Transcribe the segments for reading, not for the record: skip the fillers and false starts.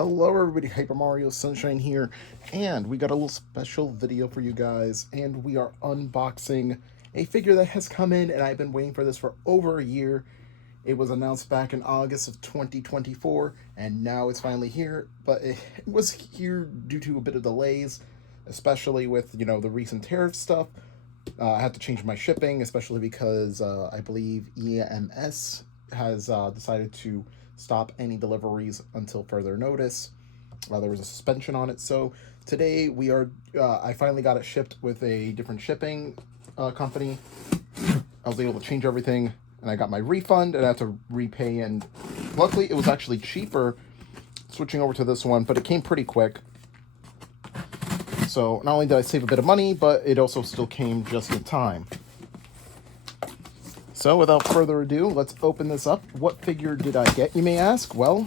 Hello everybody, Hyper Mario Sunshine here, and we got a little special video for you guys, and we are unboxing a figure that has come in, and I've been waiting for this for over a year. It was announced back in August of 2024, and now it's finally here, but it was here due to a bit of delays, especially with, the recent tariff stuff. I had to change my shipping, especially because I believe EMS has decided to stop any deliveries until further notice. There was a suspension on it. So today I finally got it shipped with a different shipping company. I was able to change everything, and I got my refund, and I had to repay. And luckily, it was actually cheaper switching over to this one, but it came pretty quick. So not only did I save a bit of money, but it also still came just in time. So without further ado, let's open this up. What figure did I get, you may ask? Well,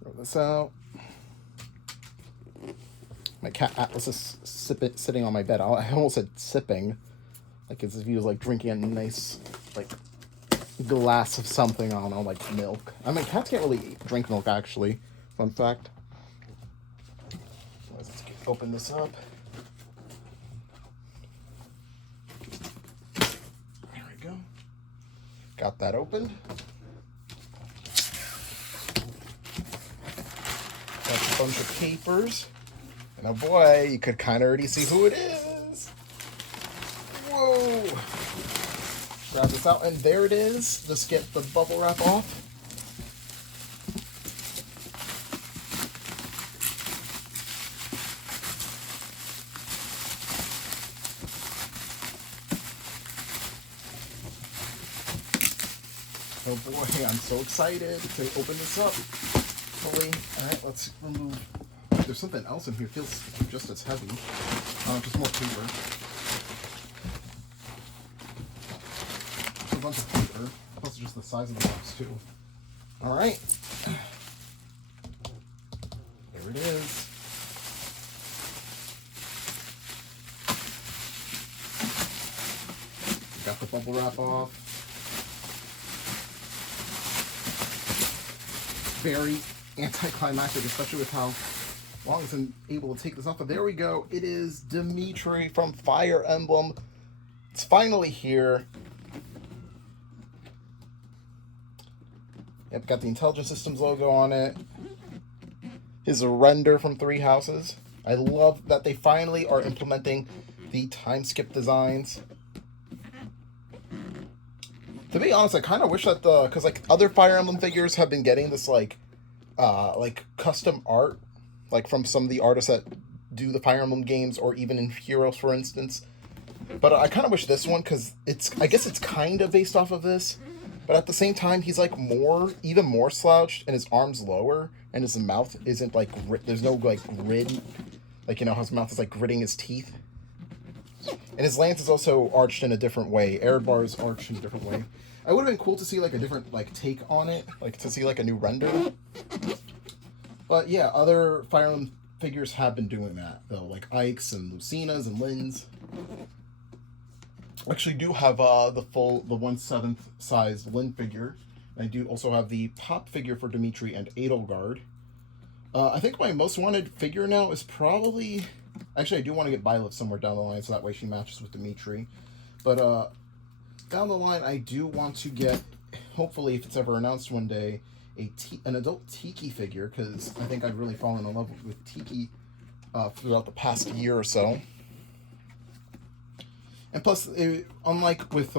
throw this out. My cat Atlas is sitting on my bed. I almost said sipping, like as if he was like drinking a nice glass of something. I don't know, like milk. I mean, cats can't really drink milk, actually. Fun fact. Let's open this up. Got that open. Got a bunch of papers. And oh boy, you could kind of already see who it is. Whoa! Grab this out, and there it is. Just get the bubble wrap off. Oh boy, I'm so excited to open this up. Fully. Alright, let's remove. There's something else in here. It feels just as heavy. Just more paper. A bunch of paper. Plus just the size of the box too. Alright. There it is. Got the bubble wrap off. Very anticlimactic, especially with how long I've been able to take this off. But there we go. It is DIMITRI from Fire Emblem. It's finally here. Yep, got the Intelligent Systems logo on it. His render from Three Houses. I love that they finally are implementing the time skip designs. To be honest, I kind of wish that because like other Fire Emblem figures have been getting this like custom art, like from some of the artists that do the Fire Emblem games, or even in Heroes, for instance. But I kind of wish this one, because I guess it's kind of based off of this, but at the same time, he's like even more slouched, and his arms lower, and his mouth isn't like there's no like grid, like how his mouth is like gritting his teeth. And his lance is also arched in a different way. Air is arched in a different way. It would have been cool to see like a different take on it, like to see like a new render. But yeah, other Fire Emblem figures have been doing that though, like Ike's and Lucina's and Lynn's. I actually do have the 1/7 size Lynn figure. I do also have the pop figure for Dimitri and Edelgard. I think my most wanted figure now is probably. Actually, I do want to get Byleth somewhere down the line, so that way she matches with Dimitri. But down the line, I do want to get, hopefully, if it's ever announced one day, an adult Tiki figure, because I think I've really fallen in love with Tiki throughout the past year or so. And plus, unlike with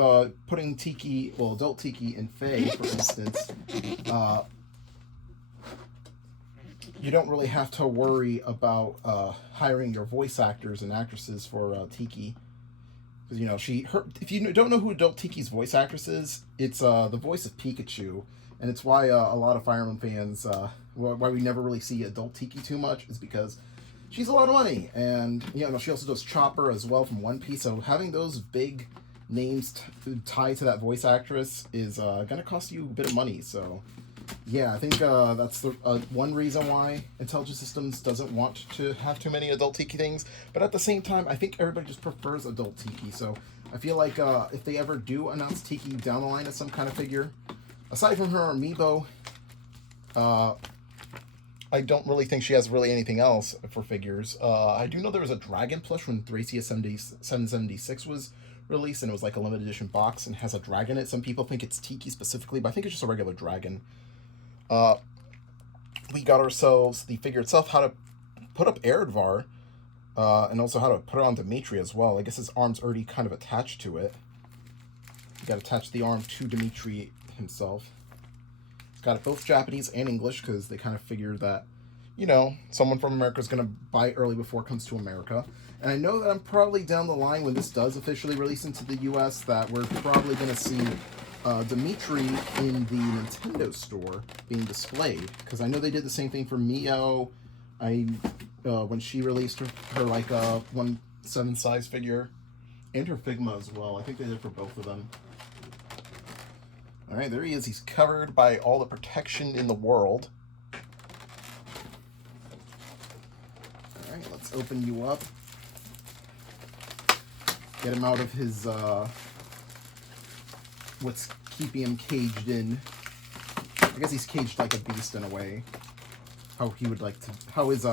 putting Tiki, well, adult Tiki in Faye, for instance, you don't really have to worry about hiring your voice actors and actresses for Tiki, because if you don't know who adult Tiki's voice actress is, it's the voice of Pikachu, and it's why a lot of Fire Emblem fans why we never really see adult Tiki too much is because she's a lot of money, and she also does Chopper as well from One Piece. So having those big names tied to that voice actress is gonna cost you a bit of money. So yeah, I think that's the one reason why Intelligent Systems doesn't want to have too many adult Tiki things. But at the same time, I think everybody just prefers adult Tiki. So I feel like if they ever do announce Tiki down the line as some kind of figure, aside from her amiibo, I don't really think she has really anything else for figures. I do know there was a Dragon plush when Thracia 776 was released, and it was like a limited edition box and has a dragon in it. Some people think it's Tiki specifically, but I think it's just a regular dragon. We got ourselves the figure itself, how to put up Eredvar, and also how to put it on Dimitri as well. I guess his arm's already kind of attached to it. You got to attach the arm to Dimitri himself. It's got both Japanese and English because they kind of figured that, you know, someone from America is going to buy it early before it comes to America. And I know that I'm probably down the line when this does officially release into the US that we're probably going to see Dimitri in the Nintendo store being displayed, because I know they did the same thing for Mio. When she released her like 1/7 size figure, and her Figma as well. I think they did for both of them. All right, there he is. He's covered by all the protection in the world. All right, let's open you up. Get him out of his what's keeping him caged in. I guess he's caged like a beast in a way. How he would like to, how his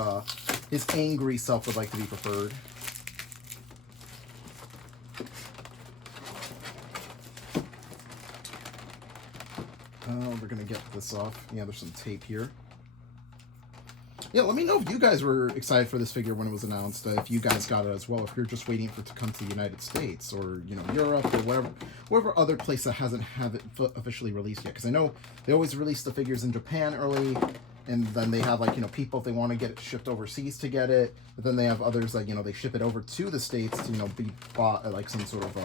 angry self would like to be preferred. We're gonna get this off. Yeah, there's some tape here. Yeah, let me know if you guys were excited for this figure when it was announced. If you guys got it as well. If you're just waiting for it to come to the United States or, you know, Europe or whatever other place that hasn't have it officially released yet. Because I know they always release the figures in Japan early, and then they have, like, you know, people if they want to get it shipped overseas to get it. But then they have others, like, you know, they ship it over to the States to, you know, be bought at like some sort of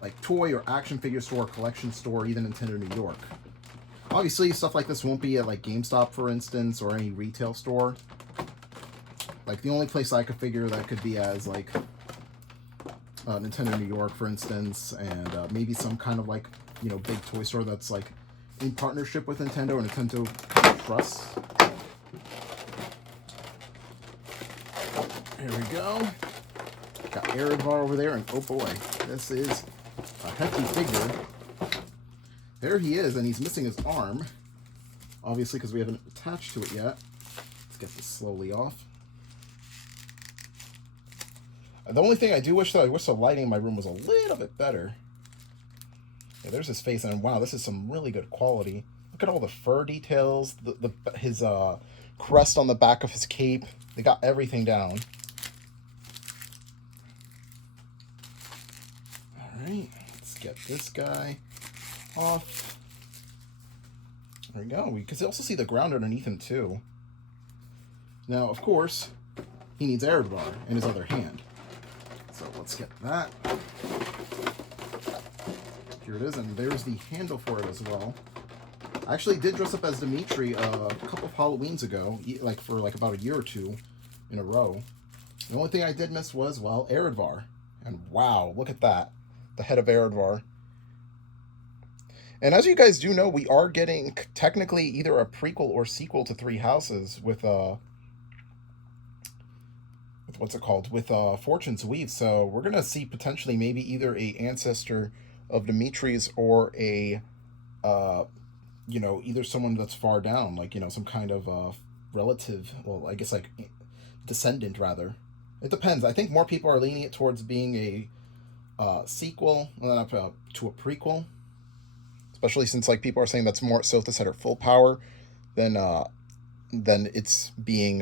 like toy or action figure store, collection store, even Nintendo New York. Obviously, stuff like this won't be at, like, GameStop, for instance, or any retail store. Like, the only place I could figure that could be as, like, Nintendo New York, for instance, and maybe some kind of, like, you know, big toy store that's, like, in partnership with Nintendo or Nintendo trusts. There we go. Got Eredvar over there, and oh boy, this is a hefty figure. There he is, and he's missing his arm. Obviously, because we haven't attached to it yet. Let's get this slowly off. The only thing I do wish, though, I wish the lighting in my room was a little bit better. Yeah, there's his face, and wow, this is some really good quality. Look at all the fur details, his crest on the back of his cape. They got everything down. All right, let's get this guy off. There we go. We can also see the ground underneath him too. Now, of course, he needs Eredvar in his other hand. So let's get that. Here it is, and there's the handle for it as well. I actually did dress up as Dimitri a couple of Halloweens ago, like for like about a year or two in a row. The only thing I did miss was, well, Eredvar. And wow, look at that. The head of Eredvar. And as you guys do know, we are getting technically either a prequel or sequel to Three Houses with what's it called? With Fortune's Weave. So we're gonna see potentially maybe either a ancestor of Dimitri's or a you know, either someone that's far down, like, you know, some kind of relative, well, I guess like descendant rather. It depends. I think more people are leaning it towards being a sequel to a prequel. Especially since, like, people are saying that's more Sothis at her full power than it's being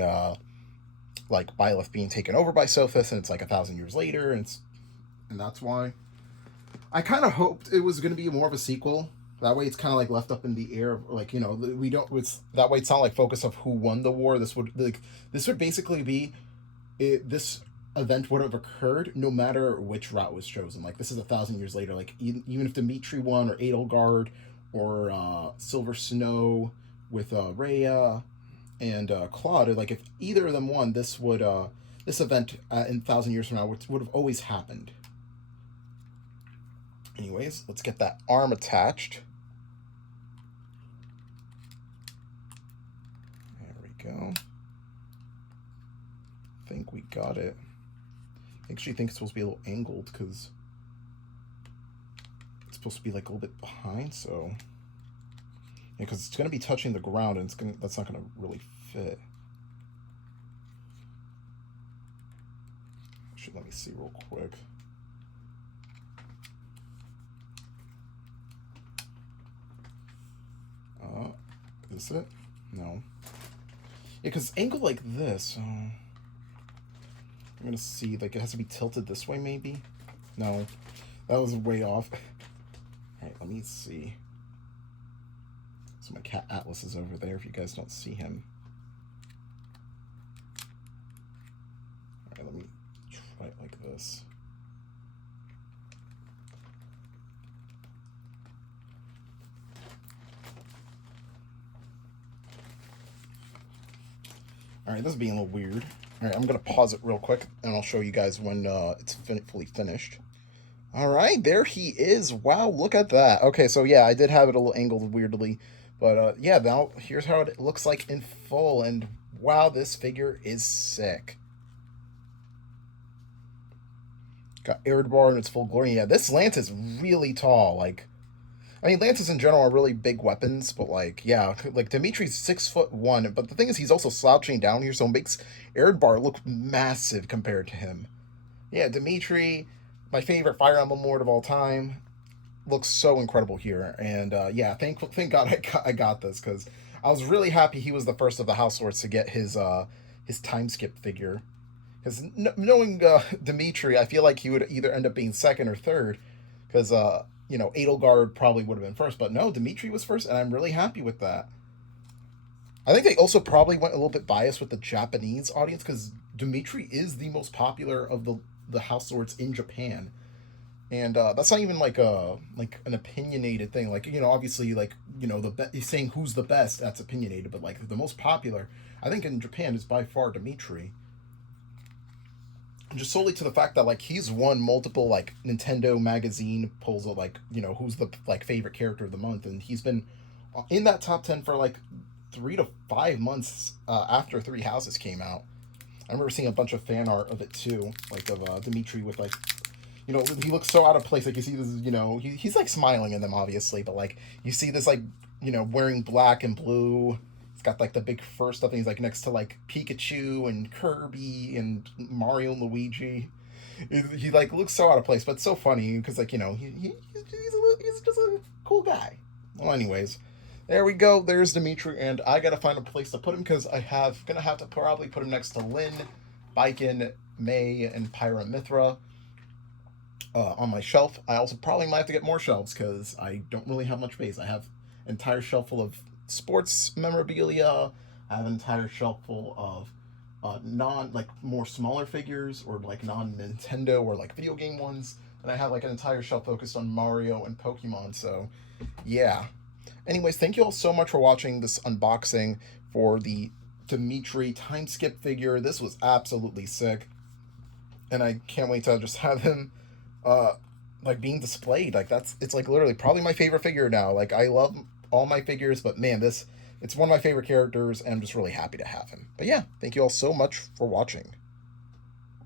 like Byleth being taken over by Sothis, and it's like 1,000 years later, and that's why I kind of hoped it was going to be more of a sequel. That way, it's kind of like left up in the air. Like, you know, we don't. It's that way. It's not like focus of who won the war. This would basically be this event would have occurred no matter which route was chosen. Like, this is 1,000 years later. Like, even if Dimitri won, or Edelgard, or Silver Snow with Rhea and Claude, like, if either of them won, this would this event in 1,000 years from now would have always happened. Anyways, let's get that arm attached. There we go. I think we got it. I actually think it's supposed to be a little angled because it's supposed to be like a little bit behind, so because it's going to be touching the ground, and that's not going to really fit. Actually, let me see real quick. Is this it? No. Yeah, because angle like this, I'm going to see, like, it has to be tilted this way, maybe? No, that was way off. Alright, let me see. So my cat Atlas is over there if you guys don't see him. Alright, let me try it like this. Alright, this is being a little weird. Alright, I'm going to pause it real quick, and I'll show you guys when it's fully finished. Alright, there he is. Wow, look at that. Okay, so yeah, I did have it a little angled weirdly. But yeah, now here's how it looks like in full. And wow, this figure is sick. Got Eredbar in its full glory. Yeah, this lance is really tall. Like, I mean, lances in general are really big weapons, but like, yeah, like Dimitri's 6'1", but the thing is, he's also slouching down here, so it makes Eredbar look massive compared to him. Yeah, Dimitri, my favorite Fire Emblem Lord of all time, looks so incredible here. And yeah, thank God I got this, because I was really happy he was the first of the House Lords to get his time skip figure. Because knowing Dimitri, I feel like he would either end up being second or third, because you know, Edelgard probably would have been first, but no, Dimitri was first, and I'm really happy with that. I think they also probably went a little bit biased with the Japanese audience, because Dimitri is the most popular of the House Lords in Japan. And that's not even like an opinionated thing. Like, you know, obviously, like, you know, he's saying who's the best, that's opinionated, but like the most popular, I think in Japan, is by far Dimitri. Just solely to the fact that like he's won multiple like Nintendo magazine polls of like, you know, who's the like favorite character of the month, and he's been in that top 10 for like 3 to 5 months after Three Houses came out. I remember seeing a bunch of fan art of it too, like of Dimitri with like, you know, he looks so out of place. Like you see this, you know, he's like smiling in them obviously, but like you see this like, you know, wearing black and blue. He's got like the big fur stuff, and he's like next to like Pikachu and Kirby and Mario and Luigi. He like looks so out of place, but it's so funny because like, you know, he's just a cool guy. Well, anyways, there we go. There's Dimitri, and I gotta find a place to put him because gonna have to probably put him next to Lynn, Baiken, May, and Pyramithra on my shelf. I also probably might have to get more shelves because I don't really have much space. I have an entire shelf full of sports memorabilia. I have an entire shelf full of more smaller figures, or like non-Nintendo or like video game ones, and I have like an entire shelf focused on Mario and Pokemon. So yeah, anyways, thank you all so much for watching this unboxing for the Dimitri time skip figure. This was absolutely sick, and I can't wait to just have him like being displayed. Like it's like literally probably my favorite figure now. Like I love all my figures, but man, it's one of my favorite characters, and I'm just really happy to have him. But yeah, thank you all so much for watching.